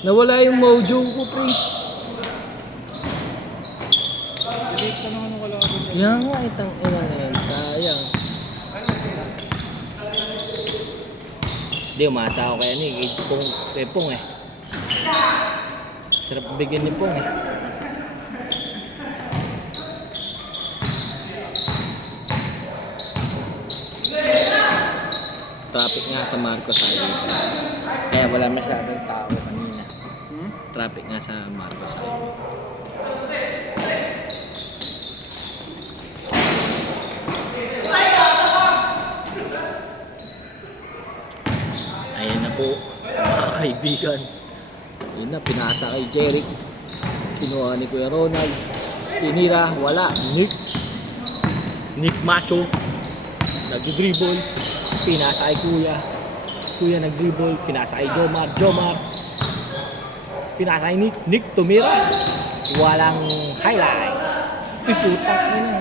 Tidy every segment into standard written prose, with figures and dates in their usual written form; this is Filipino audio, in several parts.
Nawala yung mojo ko, pre. Delete ka naman wala ka doon. Yan nga, itang ina na yan. Sayang. Hindi, umasa ako kaya ni kay Pong eh. Sarap bigyan ni Pong eh. Traffic nga sa Marcos Highway. Kaya wala masyadong tao kanina. Traffic nga sa Marcos Highway. Ayan na po, mga kaibigan. Ayan na, pinasa kay Jeric. Kinuha ni Kuya Ronald. Tinira, wala. Nick Macho. Nag-dribble. Pinasa kay Kuya. Kuya nag-dribble. Pinasa kay Jomar. Pinasa kay Nick. Nick tumira. Walang highlights. Iputang na.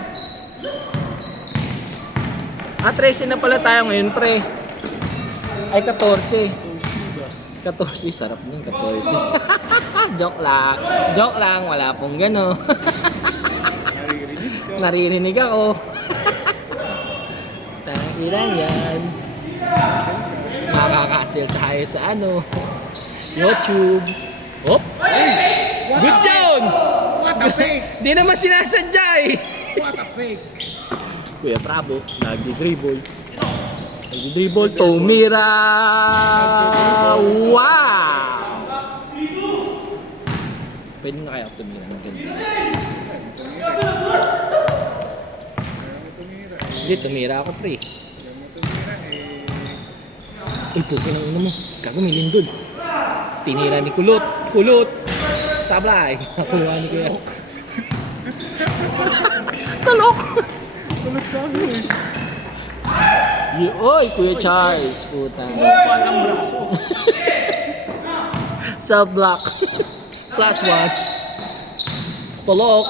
13 na pala tayo ngayon, pre. Ay, 14. 14, sarap nun, 14. Joke lang, wala pong gano. Naririnig ako. Tangilan yan. Makaka-cancel tayo sa YouTube. Hop! Good job! What a fake! Di naman sinasadya eh. What a fake! Kuya Bravo, nag-dribble. Tumira! Wow! Pwede na kaya ako tumira ng ganun. Hindi, tumira ako, pre. Uy, pukin ang ino mo. Gago, may lindol. Tinira ni Kulot. Sablay. Nakuha ni Kuya. Talok! Tulog sa akin eh. Oy, Kuya Charles. Putang. Palang braso. Sa block. Class 1. Tulok.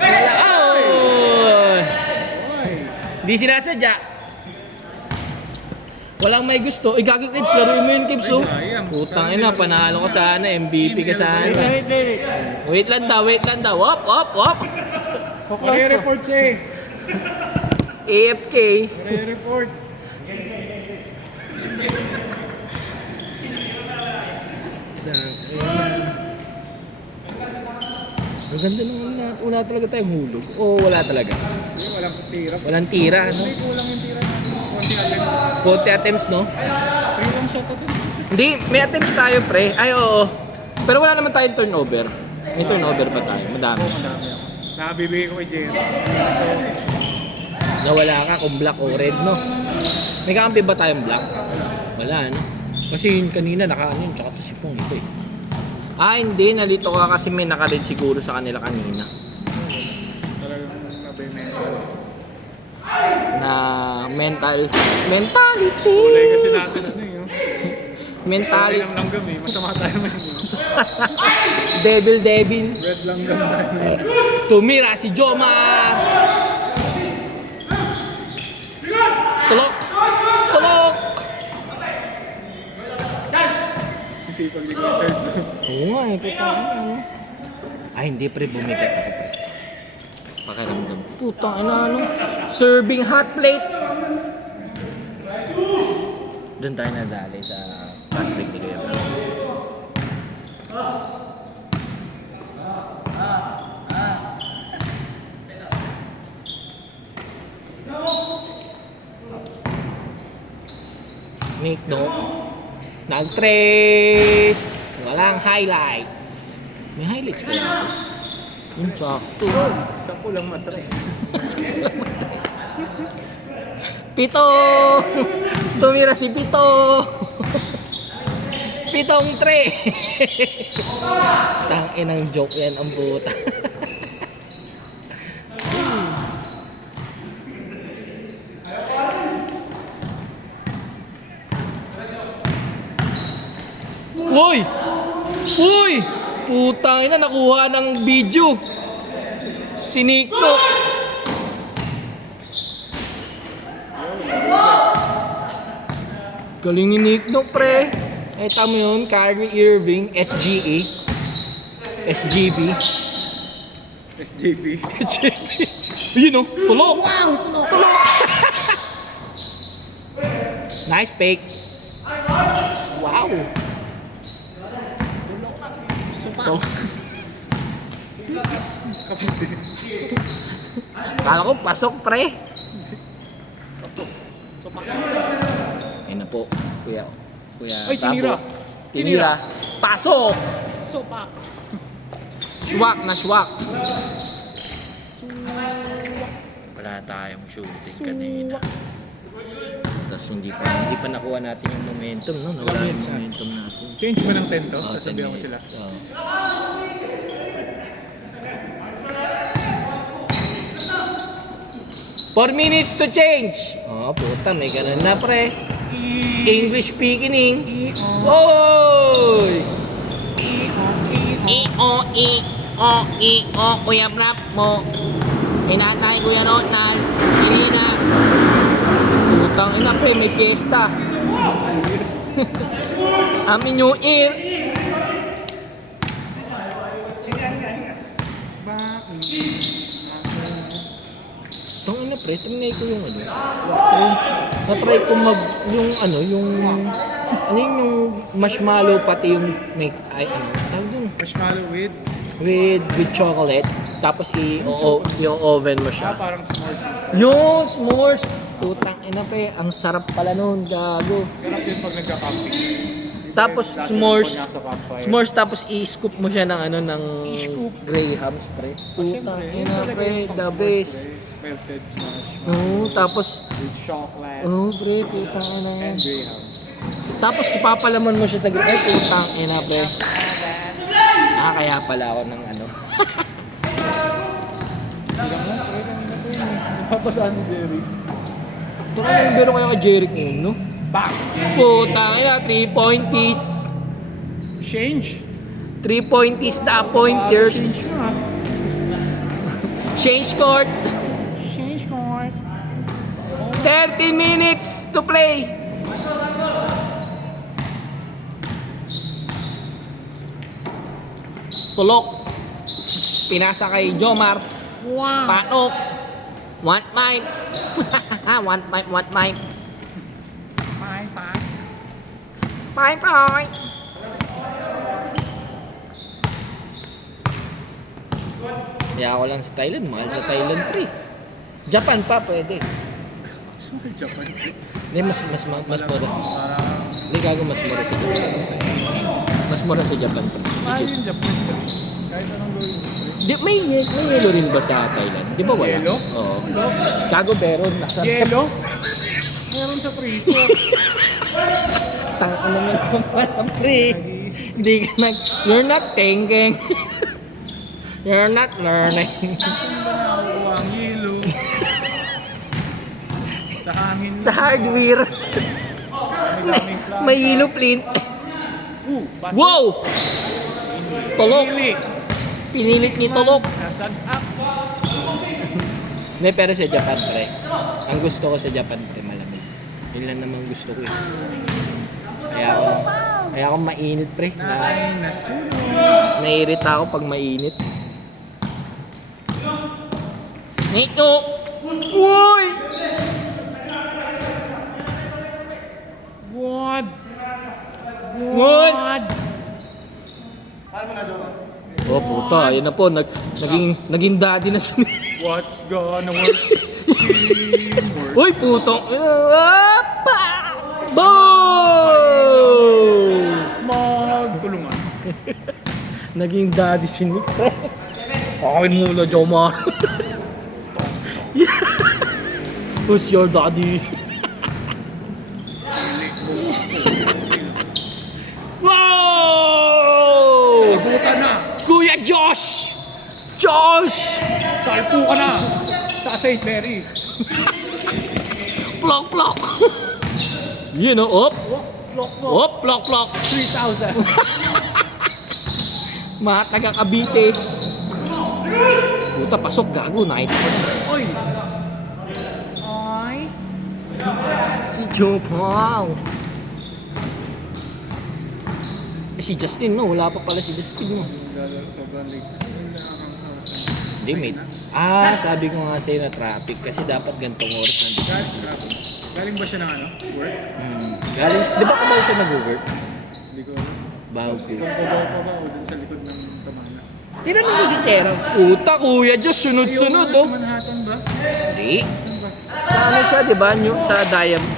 Wala. Oh! Di sinasadya. Walang may gusto. Gagawin Kips, laruin mo yun Kips. Ay, sayang. Putang ina, panalo ka sana. MVP ka sana. Wait. Wait lang daw. Wop. Report siya eh. AFK. Report. Maganda naman na. Wala talaga tayong hulog. O wala talaga. Hindi, walang tira. Walang tira, no? Hindi, kulang yung tira natin. Konti agad. Konti attempts, no? 3 lang shot ito. Hindi, may attempts tayo, pre. Ay, oo. Pero wala naman tayong turnover. May turnover pa tayo. Madami. Madami ako. Nakabibigay ko kay Jerry. Nawala ka kung black o red, no? May kakampi ba tayong black? Wala, no? Kasi yun kanina, yun, tsaka to si Pong ito, eh. Hindi. Nalito ka kasi may naka-red siguro sa kanila kanina. Talagang nabimental. Na mentality. Kulay kasi natin yun. Mentality. Kulay ng langgam eh. Masama tayo man yun. Devil. Red langgam tayo. Tumira si Jomar. Tulok. Sipag ni Quinters. Oo nga eh, putang ina, no? Hindi pre, bumigat ako pre. Pakiramdam. Putang ina, no? Serving hot plate. Doon tayo nadali sa fast break ni Kuya Bro. Nick Dog. Nag-trace! Walang highlights. May highlights kaya ako. Yung sakto. 10 lang matres. Pito! Tumira si Pito! Pitong tre! Tanginang joke yan ang puta. Uy! Putang ina, nakuha ng video. Si Nico. Galing ni Nico, pre. Kita mo yun, Kyrie Irving, SGA. SGB. SJP. Yun o, tulok! Wow, tulok! Nice fake. Wow. Tulok. Kapos eh. Kala ko pasok pre. Ayun na po, kuya. Kuya Ay, tinira. Tabo. Tinira. Pasok! Sopa. Swak na swak. Wala tayong shooting kanina. Tapos hindi pa nakuha natin yung momentum, no? Nawala yung minutes, momentum natin. Change mo ng 10 to. Oh, 10 Sasabihan ko sila. minutes. Oh. Four minutes to change. Oh, puta, may ganun na pre. English speaking. Oy! I-o, Kuya Brap mo. Hinatay Kuya Ronald. Hindi na. Putang ina pre, may fiesta. Happy New Year. Tang ina pre, trinay ko yung ano. Na-try ko yung marshmallow pati yung tawag dun. Marshmallow with chocolate. Tapos i-oven mo siya. parang s'mores. Yun, s'mores. Putang ina pre, ang sarap pala nun, gago. Sarap yun pag nagka-camping. Tapos Lasa ng s'mores. pag nasa campfire. S'mores tapos i-scoop mo siya ng I-scoop. Grahams pre. Putang Siyempre, ina talaga pre, yung the pang-s'mores, best. pre. Melted marshmallow. No, tapos With chocolate. pre, putang ina. And graham. Tapos ipapalaman mo siya sa grill. Ay, putang ina pre. Kaya pala ako ng ano. Bilang mo, pre, kanina to yun. Napapasaan ni Jerry. Ito ka yung biro kayo kay Jeric ngayon, no? Back! Putang ina, 3-point piece. Change! 3-point piece na pointers. Change na. Change court. Change court. 30 minutes to play. Tulok. Pinasa kay Jomar. Wow! Patok. One point. One point. Bye, bye. 5 point. Kaya ako lang sa Thailand. Mahal sa Thailand 3. Japan pa pwede. Sorry, Japan. Hindi, mas mura. Parang... Hindi gago, mas mura sa Japan. Mas mura sa Japan. Mahal Legit. yung Japan. Kahit anong gawin mo. Di, may yelo rin ba sa Thailand? Di ba wala? Yelo? Oo. Gago meron. Nasa Yelo? Meron sa prito. Tang ano mo naman pala, pre. Hindi ka you're not thinking. You're not learning. Saan ba nakukuha ang yelo? Sa hangin. Sa hardware. Madaming planta. May yellow flint. Pasok. Wow! Tulok. Pili. Pinilit ni Tulok. Nasag up. Hindi, pero sa Japan, pre. Ang gusto ko sa Japan, pre, malamig. Yun lang naman gusto ko eh. Kaya ako mainit, pre. Ay, nasunod. Naiirita ako pag mainit. Nito! Uy! What? What? Oh puta, ayun na po, naging daddy na si What's gonna work? Teamwork. Uy, putong! Apa! Boom! Magtulungan. Naging daddy si Nick. Akin muna, Jomar. Who's your daddy? Wow! Sagutan na. Kuya Josh! Josh! Salpo ka na. Sa St. Mary. Plok, plok! You know, op! Lock mo. Op, plok, plok! 3,000. Mga taga Cavite. Puta, pasok, gago, nakita ko na. Oy. Ay. Si Joe Paul. si Justin, no? Wala pa pala si Justin, no? Sobrang late. Hindi, mate. Sabi ko nga sa'yo na traffic kasi dapat gantong oras nandito. Galing ba siya ng ano? Work? Galing, di ba kabay siya nag-work? Hindi ko alam. Bago ko. Pagbabaw ko dun sa likod ng Tamana. Tinanong ko si Cherang, puta kuya, Diyos, sunod-sunod, oh. Sa Manhattan ba? Hindi. Saan ba? Sa ano siya, di ba?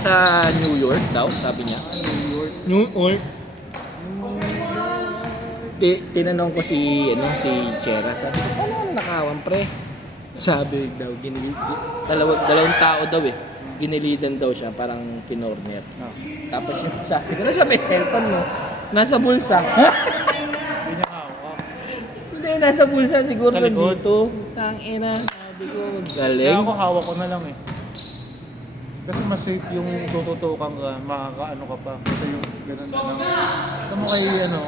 Sa New York daw, sabi niya. New York. New York. Tinanong ko si Chera, sabi ko, paano ka nakawan, pre? Sabi daw, dalawang tao daw eh. Ginilidan daw siya, parang kinorner. Tapos yung sabi ko, nasa may cellphone mo? Nasa bulsa. Hindi niya hawak. Hindi, nasa bulsa siguro Sa likod? dito. Tangina, sabi ko, Kaya galing. ako hawak ko na lang eh. Kasi mas safe yung tututukan ka, makakaano ka pa. Kasi yung ganun na lang. Alam mo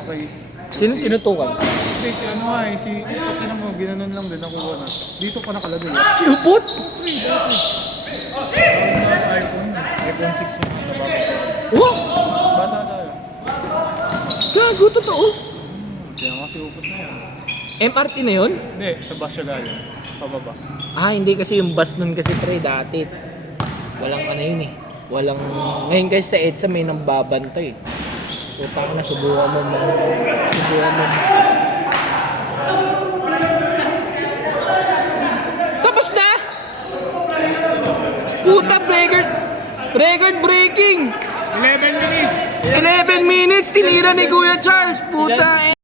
kay Sino tinutukan? Hindi, si ano nga eh, tingnan mo, ginanon lang din, nakuha na. Dito pa nakalagay. Si Upot? iPhone 6 yung nabago pa. Wow! Bata tayo. Gago, totoo. Kaya nga si Upot na yan. MRT na yun? Hindi, sa bus siya galing. Pababa. Hindi kasi yung bus nun kasi pre dati. Walang ano yun eh. Ngayon kasi sa EDSA may nambabantay. So parang nasubukan mo. Tapos na! Puta, record breaking! 11 minutes! 11 minutes, tinira ni Kuya Charles, puta.